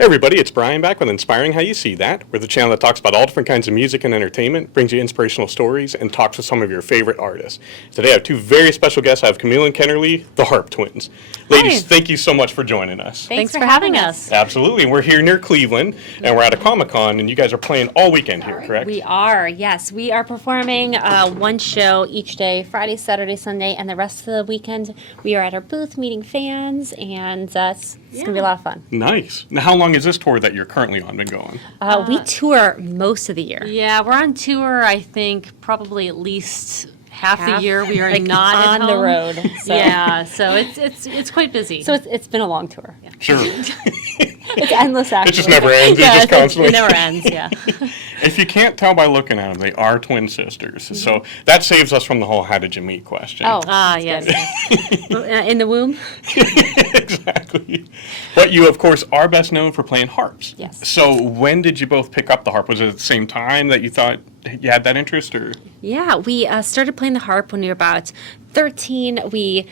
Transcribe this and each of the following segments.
everybody, it's Brian back with Inspiring How You See That. We're the channel that talks about all different kinds of music and entertainment, brings you inspirational stories, and talks with some of your favorite artists. Today I have two very special guests. I have Camille and Kennerly, the Harp Twins. Ladies, thank you so much for joining us. Thanks for having us. Absolutely. We're here near Cleveland, and we're at a Comic-Con, and you guys are playing all weekend here, correct? We are, yes. We are performing one show each day, Friday, Saturday, Sunday, and the rest of the weekend we are at our booth meeting fans, and it's going to be a lot of fun. Nice. Now, how long is this tour that you're currently on been going? We tour most of the year. Yeah, we're on tour, I think, probably at least half the year. We are like not on at the home. road. So. Yeah, so it's quite busy. So it's been a long tour. Yeah. Sure. It's endless, actually. It just never ends. Yeah, It just constantly. It never ends, yeah. If you can't tell by looking at them, they are twin sisters. Mm-hmm. So that saves us from the whole how did you meet question. Oh, yes. In the womb? Exactly. But you, of course, are best known for playing harps. Yes. So when did you both pick up the harp? Was it at the same time that you thought you had that interest? Or? Yeah, we started playing the harp when we were about 13. We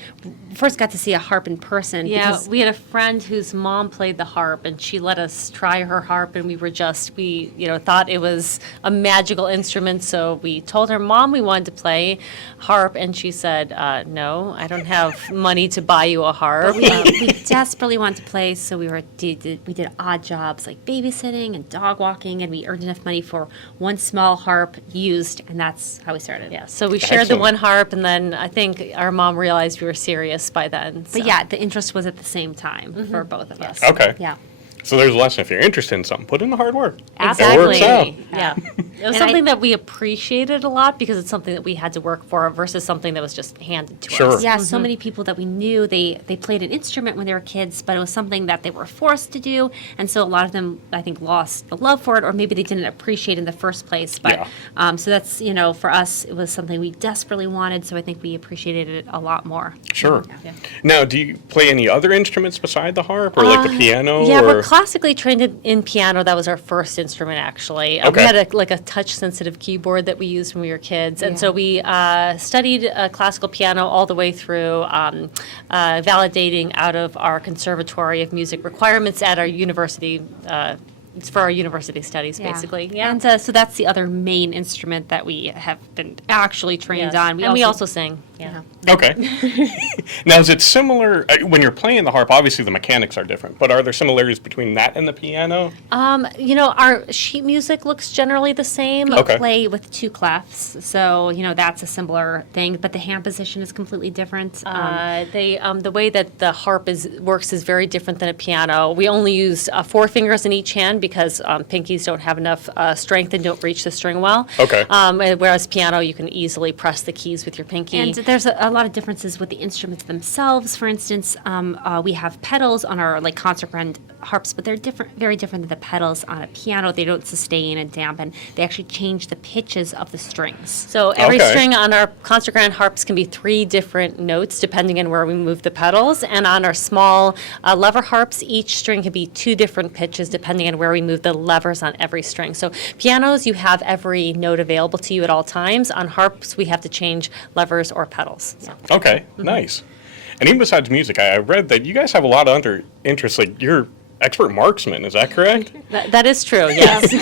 first got to see a harp in person. Yeah, we had a friend whose mom played the harp, and she let us try her harp, and we thought it was a magical instrument, so we told her mom we wanted to play harp, and she said, no, I don't have money to buy you a harp. We desperately wanted to play, so we did odd jobs like babysitting and dog walking, and we earned enough money for one small harp used, and that's how we started. Yeah, so we shared the one harp, and then I think our mom realized we were serious by then. So. But yeah, the interest was at the same time for both of us. Okay. Yeah. So there's a lesson. If you're interested in something, put in the hard work. Absolutely. It works out. Yeah. It was something that we appreciated a lot because it's something that we had to work for versus something that was just handed to Sure. us. Yeah, so many people that we knew, they played an instrument when they were kids, but it was something that they were forced to do, and so a lot of them, I think, lost the love for it, or maybe they didn't appreciate it in the first place. But so that's, for us, it was something we desperately wanted, so I think we appreciated it a lot more. Sure. Yeah. Now, do you play any other instruments beside the harp, or like the piano? Yeah, or? we're classically trained in piano. That was our first instrument, actually. We had a touch-sensitive keyboard that we used when we were kids, and so we studied classical piano all the way through, validating out of our Conservatory of Music requirements at our university. It's for our university studies, basically. Yeah. And so that's the other main instrument that we have been actually trained on. We also sing. Yeah. Okay. Now, is it similar, when you're playing the harp, obviously the mechanics are different, but are there similarities between that and the piano? Our sheet music looks generally the same. We play with two clefs, so, that's a similar thing, but the hand position is completely different. The way that the harp works is very different than a piano. We only use 4 fingers in each hand because pinkies don't have enough strength and don't reach the string well. Okay. Whereas piano, you can easily press the keys with your pinky. And there's a lot of differences with the instruments themselves. For instance, we have pedals on our concert grand harps, but they're very different than the pedals on a piano. They don't sustain and dampen. They actually change the pitches of the strings. So every string on our concert grand harps can be 3 different notes depending on where we move the pedals. And on our small lever harps, each string can be 2 different pitches depending on where we move the levers on every string. So pianos, you have every note available to you at all times. On harps, we have to change levers or pedals. So. Okay, nice. And even besides music, I read that you guys have a lot of other interests, like you're expert marksman, is that correct? That is true, yes.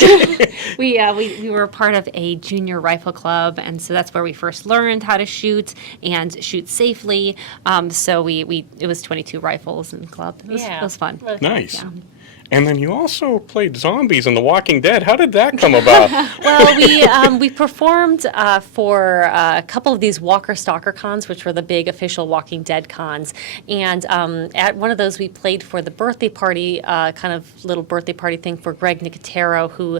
We were part of a junior rifle club, and so that's where we first learned how to shoot and shoot safely. So it was 22 rifles in the club. It was fun. Nice. Yeah. And then you also played zombies in The Walking Dead. How did that come about? Well, we performed for a couple of these Walker Stalker cons, which were the big official Walking Dead cons. And at one of those, we played for the birthday party, kind of little birthday party thing for Greg Nicotero, who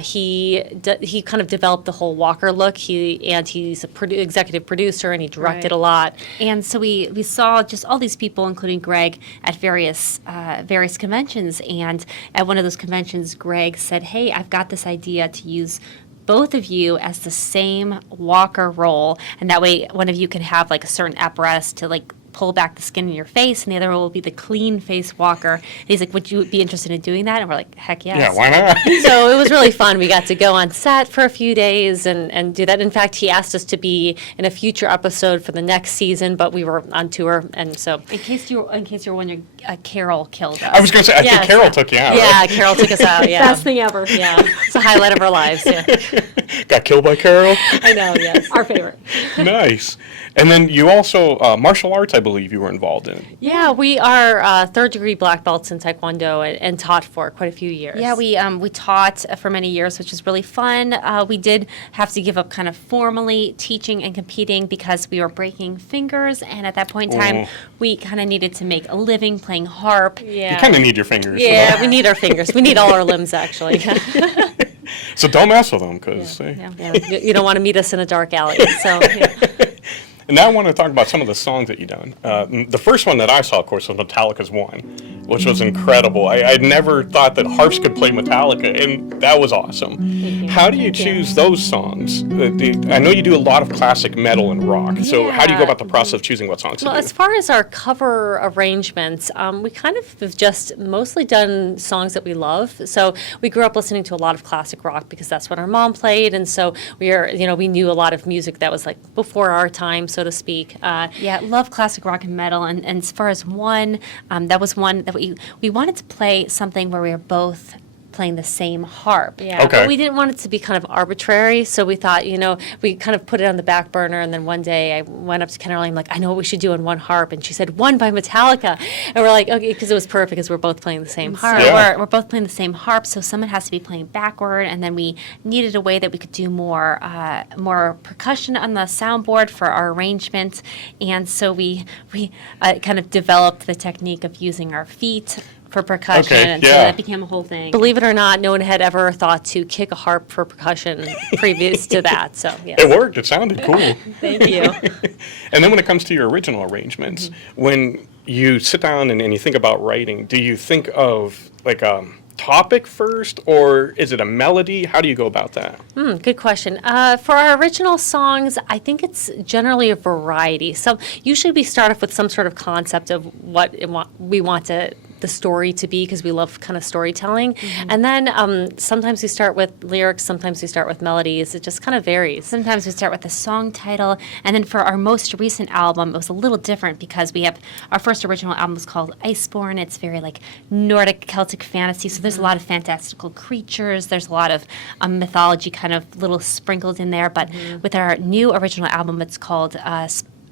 he kind of developed the whole Walker look. He's a executive producer, and he directed a lot. And so we saw just all these people, including Greg, at various conventions. And at one of those conventions, Greg said, "Hey, I've got this idea to use both of you as the same walker role, and that way one of you can have a certain apparatus to pull back the skin in your face, and the other one will be the clean face walker. And he's like, would you be interested in doing that? And we're like, heck yes. Yeah, why not? So it was really fun. We got to go on set for a few days and do that. In fact, he asked us to be in a future episode for the next season, but we were on tour, and so. In case you're wondering, Carol killed us. I was going to say, I think Yes. Carol took you out. Yeah, Carol took us out. Yeah, Best thing ever. yeah, it's a highlight of our lives. Yeah, Got killed by Carol? I know. Yes. Our favorite. Nice. And then you also, martial arts, I believe you were involved in. Yeah, we are third-degree black belts in Taekwondo and taught for quite a few years. Yeah, we taught for many years, which was really fun. We did have to give up kind of formally teaching and competing because we were breaking fingers, and at that point in time, Oh. we kind of needed to make a living playing harp. Yeah. You kind of need your fingers. for Yeah, that. we need our fingers. We need all our limbs, actually. So don't mess with them, because Yeah. Yeah, you don't want to meet us in a dark alley. So, yeah. And now I want to talk about some of the songs that you've done. The first one that I saw, of course, was Metallica's One, which was incredible. I'd never thought that harps could play Metallica, and that was awesome. How do you choose those songs? I know you do a lot of classic metal and rock, so how do you go about the process of choosing what songs Well, to as do? far as our cover arrangements, we kind of have just mostly done songs that we love. So we grew up listening to a lot of classic rock because that's what our mom played, and so we knew a lot of music that was like before our time, so to speak. Yeah, love classic rock and metal. And as far as one, that was one that we wanted to play something where we were both playing the same harp. Yeah, Okay. but we didn't want it to be kind of arbitrary, so we thought, we kind of put it on the back burner, and then one day I went up to Kennerly, I'm like, I know what we should do on one harp, and she said, One by Metallica, and we're like, okay, because it was perfect, because we're both playing the same harp. So Yeah. we're both playing the same harp, so someone has to be playing backward, and then we needed a way that we could do more percussion on the soundboard for our arrangement, and so we kind of developed the technique of using our feet for percussion, Okay, and so yeah. that became a whole thing. Believe it or not, no one had ever thought to kick a harp for percussion previous to that, so, yes. It worked. It sounded cool. Thank you. And then when it comes to your original arrangements, when you sit down and you think about writing, do you think of like a topic first, or is it a melody? How do you go about that? Good question. For our original songs, I think it's generally a variety. So usually we start off with some sort of concept of what we want the story to be, because we love kind of storytelling. And then sometimes we start with lyrics, sometimes we start with melodies. It just kind of varies. Sometimes we start with the song title, and then for our most recent album, it was a little different because we have our first original album was called ICEBORN. It's very like Nordic Celtic fantasy, so there's a lot of fantastical creatures. There's a lot of mythology kind of little sprinkled in there. But with our new original album, it's called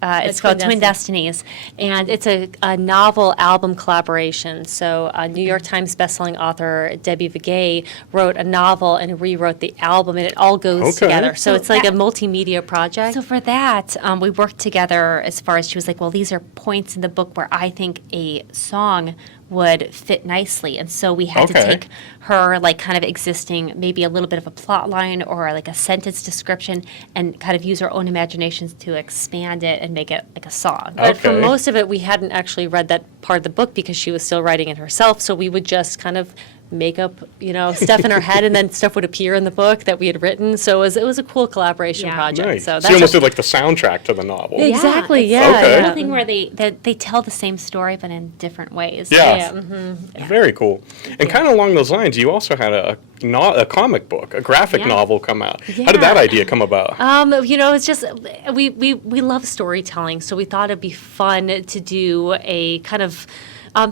Twin Destinies, and it's a novel album collaboration. So New York Times bestselling author Debbie Vigay wrote a novel and rewrote the album, and it all goes Okay. together. So it's like a that- multimedia project. So for that, we worked together as far as she was like, well, these are points in the book where I think a song would fit nicely. And so we had to Okay. take her like kind of existing, maybe a little bit of a plot line or like a sentence description and kind of use our own imaginations to expand it and make it like a song. But for Okay. most of it, we hadn't actually read that part of the book because she was still writing it herself. So we would just kind of make up, stuff in our head, and then stuff would appear in the book that we had written. So it was a cool collaboration Yeah. project. Nice. So So that's you almost a- did like the soundtrack to the novel. Exactly, it's yeah, Okay. the yeah. whole thing where they tell the same story but in different ways. Yeah. Yeah, Very cool. And kind of along those lines, you also had a comic book, a graphic Yeah. novel come out. How did that Yeah. idea come about? It's just we love storytelling, so we thought it'd be fun to do a kind of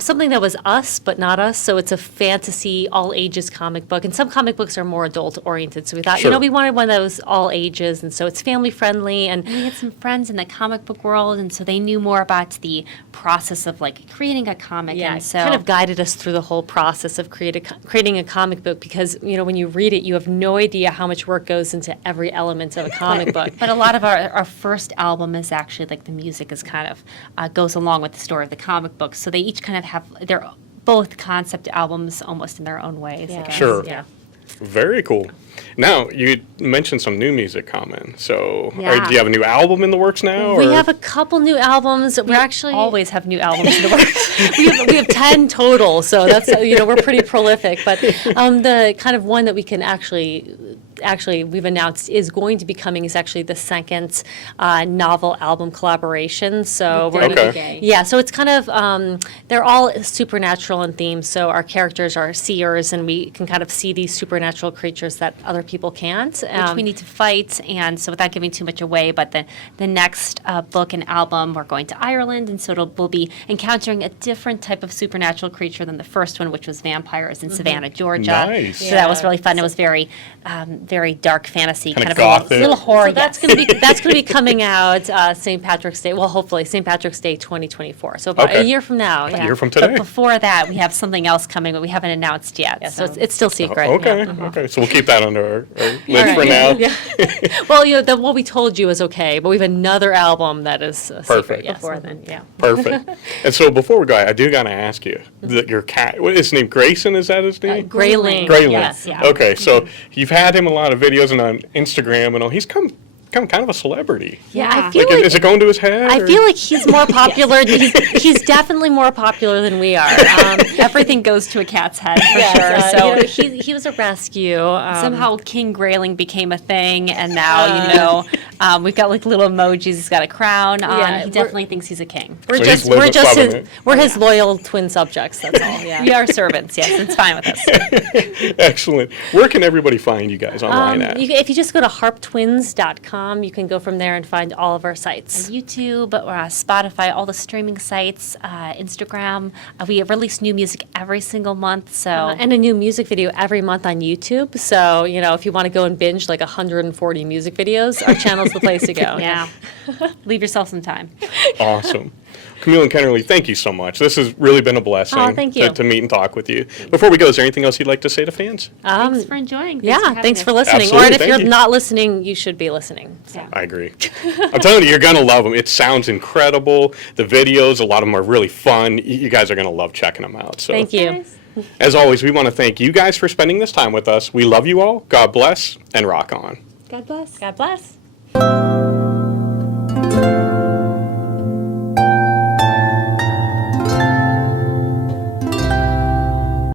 something that was us but not us. So it's a fantasy, all ages comic book, and some comic books are more adult oriented. So we thought, Sure. we wanted one of those all ages, and so it's family friendly. And We had some friends in the comic book world, and so they knew more about the process of like creating a comic. yeah, and it so kind of guided us through the whole process of creating a comic book, because when you read it, you have no idea how much work goes into every element of a comic book. But a lot of our first album is actually like the music is kind of goes along with the story of the comic book. So they each kind of have their both concept albums almost in their own ways. I guess. Sure. Yeah. Very cool. Now, you mentioned some new music coming. So Yeah. do you have a new album in the works now? We or- have a couple new albums. We We're actually always have new albums in the works. we have 10 total, so that's we're pretty prolific. But the kind of one that we can actually actually we've announced is going to be coming is actually the second novel album collaboration. So we're Okay. gonna, yeah, so it's kind of they're all supernatural in theme. So our characters are seers, and we can kind of see these supernatural creatures that other people can't. Which we need to fight, and so without giving too much away, but the next book and album, we're going to Ireland, and so we'll be encountering a different type of supernatural creature than the first one, which was vampires in Savannah, Georgia. Nice. So that was really fun. It was very, very dark fantasy, Kinda kind of gothic. a little horror. So that's yes. going to be coming out St. Patrick's Day. Well, hopefully St. Patrick's Day 2024. So about Okay. a year from now. A Yeah. year from But today. before that, we have something else coming, but we haven't announced yet. Yeah, so so it's still secret. Okay, Yeah. okay. So we'll keep that under our lid All for right. now. Yeah. Well, what we told you is okay, but we have another album that is Perfect. secret. Yes. Before then, yeah. Perfect. And so before we go, I do gotta ask you, your cat, what is his name? Grayson, is that his name? Grayling. Grayling. Yes. Yeah. Okay, so you've had him in a lot of videos and on Instagram and all. He's come kind of a celebrity. Yeah, Yeah. I feel Like, like is it going to his head? I or- feel like he's more popular. he's definitely more popular than we are. Everything goes to a cat's head for Yes, sure. So he was a rescue. somehow King Grayling became a thing, and now we've got like little emojis. He's got a crown on. Yeah, He we're- definitely thinks he's a king. we're So he's just we're living- just loving his, it. we're his loyal twin subjects. That's all. Yeah. We are servants. Yes, it's fine with us. Excellent. Where can everybody find you guys online at? If you just go to harptwins.com, you can go from there and find all of our sites. YouTube, Spotify, all the streaming sites, Instagram. We release new music every single month. So And a new music video every month on YouTube. So, if you want to go and binge like 140 music videos, our channel's the place to go. yeah, leave yourself some time. Awesome. Camille and Kennerly, thank you so much. This has really been a blessing Oh, thank you. To meet and talk with you. Before we go, is there anything else you'd like to say to fans? Thanks for enjoying. Thanks for listening. Absolutely, Or if thank you're you. not listening, you should be listening. So. Yeah. I agree. I'm telling you, you're going to love them. It sounds incredible. The videos, a lot of them are really fun. You guys are going to love checking them out. So, Thank you. Guys. as always, we want to thank you guys for spending this time with us. We love you all. God bless and rock on. God bless. God bless.